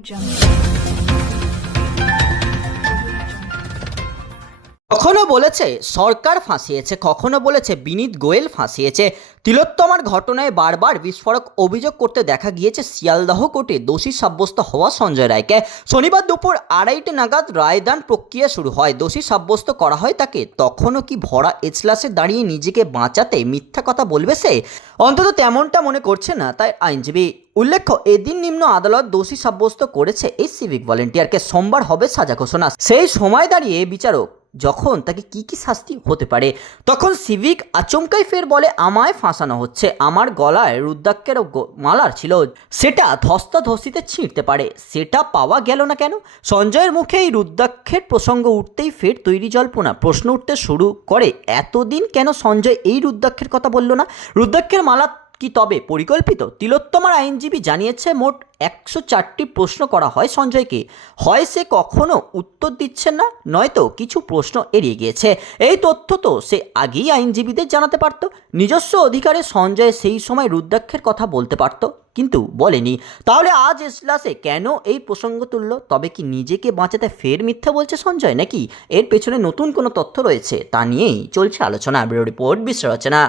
jump. কখনো বলেছে সরকার ফাঁসিয়েছে, কখনো বলেছে বিনীত গোয়েল ফাঁসিয়েছে। তিলোত্তমার ঘটনায় বারবার বিস্ফোরক অভিযোগ করতে দেখা গিয়েছে শিয়ালদহ কোর্টে দোষী সাব্যস্ত হওয়া সঞ্জয় রায়কে। শনিবার দুপুর আড়াইটে নাগাদ রায়দান প্রক্রিয়া শুরু হয়। দোষী সাব্যস্ত করা হয় তাকে। তখনও কি ভরা এজলাসে দাঁড়িয়ে নিজেকে বাঁচাতে মিথ্যা কথা বলবে সে? অন্তত তেমনটা মনে করছে না, তাই আইনজীবী। উল্লেখ্য, এদিন নিম্ন আদালত দোষী সাব্যস্ত করেছে এই সিভিক ভলেন্টিয়ারকে সোমবার হবে সাজা ঘোষণা। সেই সময় দাঁড়িয়ে বিচারক যখন তাকে কি কি শাস্তি হতে পারে, তখন সিভিক আচমকাই ফের বলে, আমায় ফাঁসানো হচ্ছে। আমার গলায় রুদ্রাক্ষের মালার ছিল। সেটা ধস্তাধস্তিতে ছিঁড়তে পারে। সেটা পাওয়া গেল না কেন? সঞ্জয়ের মুখে এই রুদ্রাক্ষের প্রসঙ্গ উঠতেই ফের তৈরি জল্পনা, প্রশ্ন উঠতে শুরু করে, এতদিন কেন সঞ্জয় এই রুদ্রাক্ষের কথা বলল না? রুদ্রাক্ষের মালা কি তবে পরিকল্পিত? তিলোত্তমার আইনজীবী জানিয়েছে, মোট একশো চারটি প্রশ্ন করা হয় সঞ্জয়কে। হয় সে কখনো উত্তর দিচ্ছেন না, নয়তো কিছু প্রশ্ন এড়িয়ে গিয়েছে। এই তথ্য তো সে আগেই আইনজীবীদের জানাতে পারত। নিজস্ব অধিকারে সঞ্জয় সেই সময় রুদ্রাক্ষের কথা বলতে পারত, কিন্তু বলেনি। তাহলে আজ এসলাসে কেন এই প্রসঙ্গ তুলল? তবে কি নিজেকে বাঁচাতে ফের মিথ্যা বলছে সঞ্জয় নাকি? এর পেছনে নতুন কোনো তথ্য রয়েছে, তা নিয়েই চলছে আলোচনা। ব্যুরো রিপোর্ট রচনা।